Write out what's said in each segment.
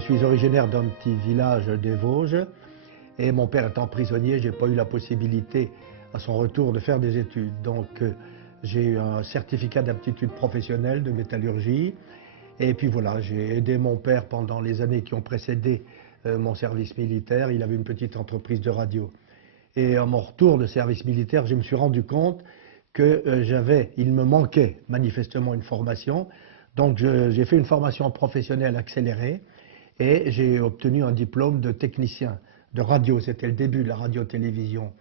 suis originaire d'un petit village des Vosges et mon père étant prisonnier, je n'ai pas eu la possibilité à son retour de faire des études. Donc j'ai eu un certificat d'aptitude professionnelle de métallurgie et puis voilà, j'ai aidé mon père pendant les années qui ont précédé mon service militaire. Il avait une petite entreprise de radio. Et à mon retour de service militaire, je me suis rendu compte que il me manquait manifestement une formation. Donc j'ai fait une formation professionnelle accélérée et j'ai obtenu un diplôme de technicien de radio. C'était le début de la radio-télévision.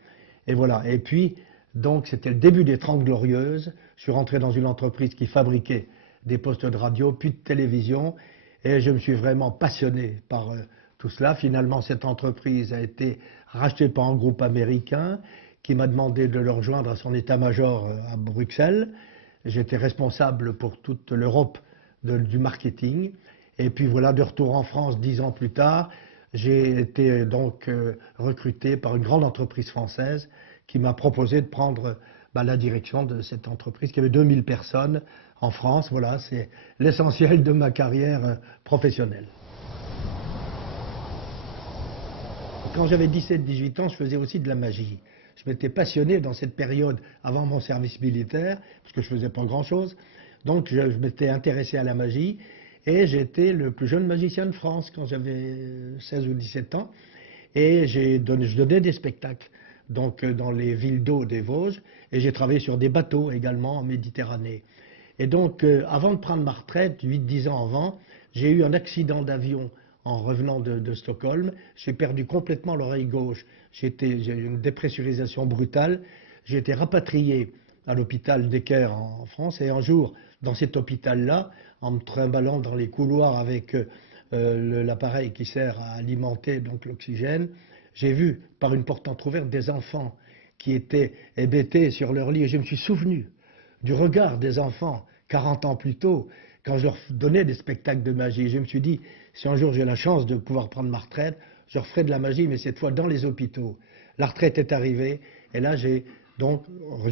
Et voilà. Et puis, donc, c'était le début des 30 Glorieuses. Je suis rentré dans une entreprise qui fabriquait des postes de radio, puis de télévision. Et je me suis vraiment passionné par tout cela. Finalement, cette entreprise a été rachetée par un groupe américain qui m'a demandé de le rejoindre à son état-major à Bruxelles. J'étais responsable pour toute l'Europe du marketing. Et puis voilà, de retour en France 10 ans plus tard, j'ai été donc recruté par une grande entreprise française qui m'a proposé de prendre la direction de cette entreprise qui avait 2000 personnes en France. Voilà, c'est l'essentiel de ma carrière professionnelle. Quand j'avais 17-18 ans, je faisais aussi de la magie. Je m'étais passionné dans cette période avant mon service militaire, parce que je ne faisais pas grand-chose. Donc je m'étais intéressé à la magie et j'étais le plus jeune magicien de France quand j'avais 16 ou 17 ans. Et je donnais des spectacles donc, dans les villes d'eau des Vosges et j'ai travaillé sur des bateaux également en Méditerranée. Et donc avant de prendre ma retraite, 8-10 ans avant, j'ai eu un accident d'avion en revenant de Stockholm. J'ai perdu complètement l'oreille gauche. J'ai eu une dépressurisation brutale. J'ai été rapatrié à l'hôpital Necker en France. Et un jour, dans cet hôpital-là, en me trimballant dans les couloirs avec l'appareil qui sert à alimenter donc l'oxygène, j'ai vu par une porte entrouverte des enfants qui étaient hébétés sur leur lit. Et je me suis souvenu du regard des enfants 40 ans plus tôt, quand je leur donnais des spectacles de magie. Et je me suis dit, si un jour j'ai la chance de pouvoir prendre ma retraite, je referai de la magie, mais cette fois dans les hôpitaux. La retraite est arrivée, et là je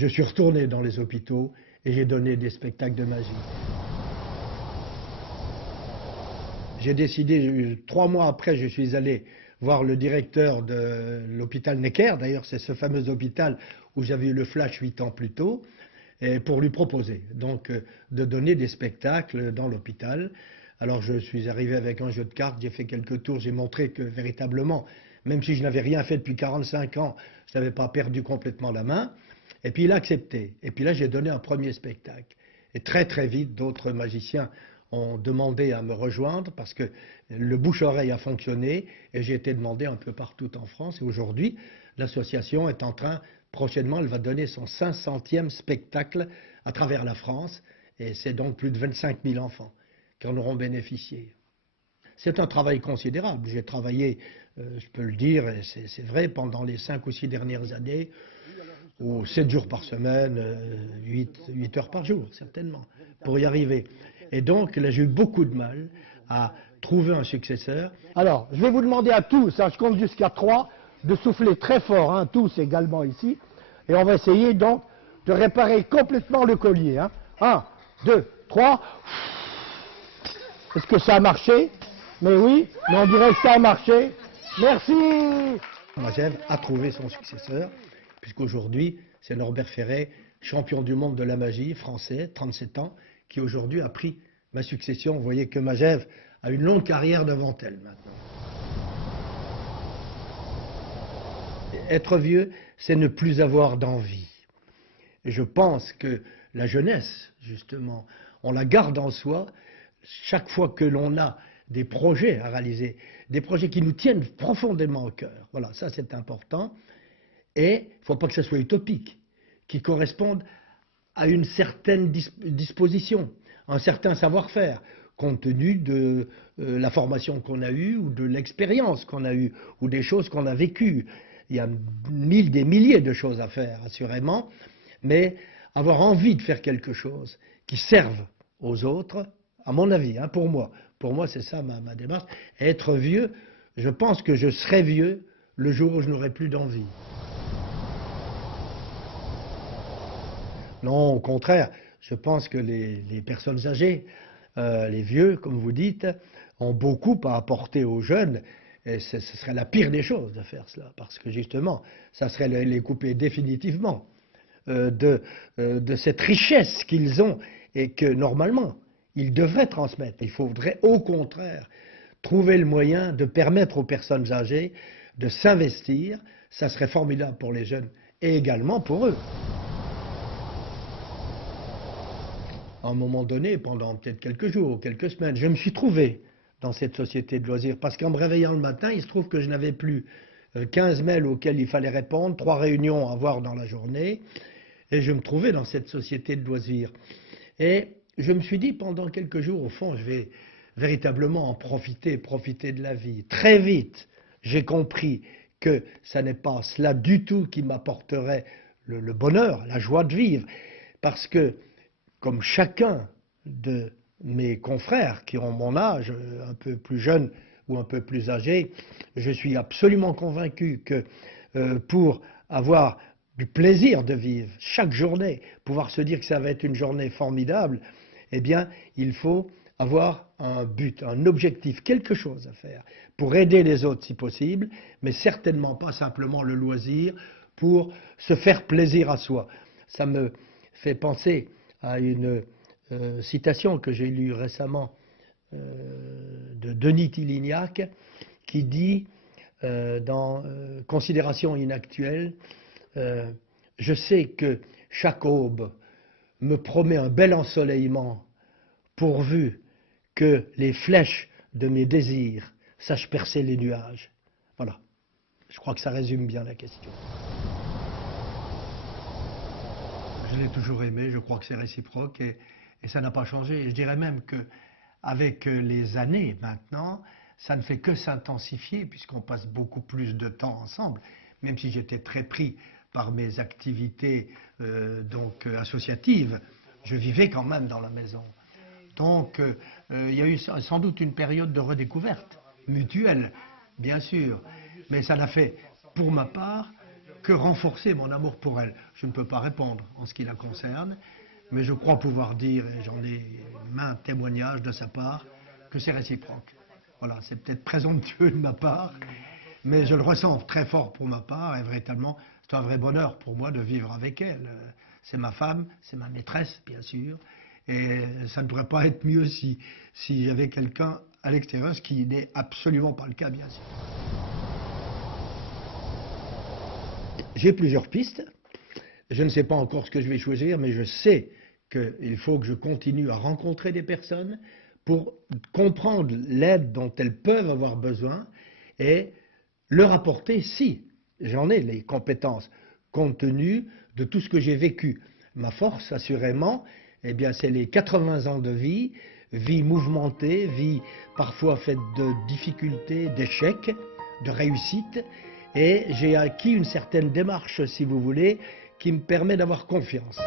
suis retourné dans les hôpitaux et j'ai donné des spectacles de magie. J'ai décidé, 3 mois après, je suis allé voir le directeur de l'hôpital Necker, d'ailleurs c'est ce fameux hôpital où j'avais eu le flash 8 ans plus tôt, et pour lui proposer donc de donner des spectacles dans l'hôpital. Alors je suis arrivé avec un jeu de cartes, j'ai fait quelques tours, j'ai montré que véritablement, même si je n'avais rien fait depuis 45 ans, je n'avais pas perdu complètement la main. Et puis il a accepté. Et puis là j'ai donné un premier spectacle. Et très très vite, d'autres magiciens ont demandé à me rejoindre parce que le bouche-oreille a fonctionné et j'ai été demandé un peu partout en France. Et aujourd'hui, l'association est en train, prochainement, elle va donner son 500e spectacle à travers la France. Et c'est donc plus de 25 000 enfants qui en auront bénéficié. C'est un travail considérable. J'ai travaillé, je peux le dire, et c'est vrai, pendant les 5 ou 6 dernières années, 7 jours par semaine, 8 heures par jour, certainement, pour y arriver. Et donc, là, j'ai eu beaucoup de mal à trouver un successeur. Alors, je vais vous demander à tous, je compte jusqu'à 3, de souffler très fort, tous également ici, et on va essayer donc de réparer complètement le collier. 1, 2, 3. Est-ce que ça a marché? Mais oui, mais on dirait que ça a marché. Merci. Magève a trouvé son successeur, puisqu'aujourd'hui, c'est Norbert Ferret, champion du monde de la magie, français, 37 ans, qui aujourd'hui a pris ma succession. Vous voyez que Magève a une longue carrière devant elle maintenant. Être vieux, c'est ne plus avoir d'envie. Et je pense que la jeunesse, justement, on la garde en soi chaque fois que l'on a des projets à réaliser, des projets qui nous tiennent profondément au cœur. Voilà, ça c'est important. Et il ne faut pas que ça soit utopique, qui corresponde à une certaine disposition, un certain savoir-faire, compte tenu de la formation qu'on a eue ou de l'expérience qu'on a eue ou des choses qu'on a vécues. Il y a des milliers de choses à faire, assurément, mais avoir envie de faire quelque chose qui serve aux autres, à mon avis, pour moi c'est ça ma démarche. Et être vieux, je pense que je serai vieux le jour où je n'aurai plus d'envie. Non, au contraire, je pense que les personnes âgées les vieux, comme vous dites, ont beaucoup à apporter aux jeunes. Et ce serait la pire des choses de faire cela, parce que justement, ça serait les couper définitivement de cette richesse qu'ils ont et que normalement, ils devraient transmettre. Il faudrait au contraire trouver le moyen de permettre aux personnes âgées de s'investir. Ça serait formidable pour les jeunes et également pour eux. À un moment donné, pendant peut-être quelques jours, quelques semaines, je me suis trouvé dans cette société de loisirs. Parce qu'en me réveillant le matin, il se trouve que je n'avais plus 15 mails auxquels il fallait répondre, 3 réunions à avoir dans la journée, et je me trouvais dans cette société de loisirs. Et je me suis dit pendant quelques jours, au fond, je vais véritablement en profiter de la vie. Très vite, j'ai compris que ça n'est pas cela du tout qui m'apporterait le bonheur, la joie de vivre. Parce que, comme chacun de mes confrères qui ont mon âge, un peu plus jeunes ou un peu plus âgés, je suis absolument convaincu que pour avoir du plaisir de vivre chaque journée, pouvoir se dire que ça va être une journée formidable, eh bien, il faut avoir un but, un objectif, quelque chose à faire pour aider les autres si possible, mais certainement pas simplement le loisir pour se faire plaisir à soi. Ça me fait penser à une citation que j'ai lue récemment de Denis Tillignac qui dit dans Considération inactuelle, je sais que chaque aube me promet un bel ensoleillement pourvu que les flèches de mes désirs sachent percer les nuages. Voilà, je crois que ça résume bien la question. Je l'ai toujours aimé, je crois que c'est réciproque et ça n'a pas changé. Et je dirais même qu'avec les années maintenant, ça ne fait que s'intensifier puisqu'on passe beaucoup plus de temps ensemble, même si j'étais très pris par mes activités associatives, je vivais quand même dans la maison. Donc il y a eu sans doute une période de redécouverte mutuelle, bien sûr, mais ça n'a fait, pour ma part, que renforcer mon amour pour elle. Je ne peux pas répondre en ce qui la concerne, mais je crois pouvoir dire, et j'en ai maints témoignages de sa part, que c'est réciproque. Voilà, c'est peut-être présomptueux de ma part, mais je le ressens très fort pour ma part, et véritablement, c'est un vrai bonheur pour moi de vivre avec elle. C'est ma femme, c'est ma maîtresse, bien sûr, et ça ne pourrait pas être mieux si j'avais quelqu'un à l'extérieur, ce qui n'est absolument pas le cas, bien sûr. J'ai plusieurs pistes. Je ne sais pas encore ce que je vais choisir, mais je sais qu'il faut que je continue à rencontrer des personnes pour comprendre l'aide dont elles peuvent avoir besoin et leur apporter, si j'en ai les compétences, compte tenu de tout ce que j'ai vécu. Ma force, assurément, eh bien, c'est les 80 ans de vie, vie mouvementée, vie parfois faite de difficultés, d'échecs, de réussites. Et j'ai acquis une certaine démarche, si vous voulez, qui me permet d'avoir confiance.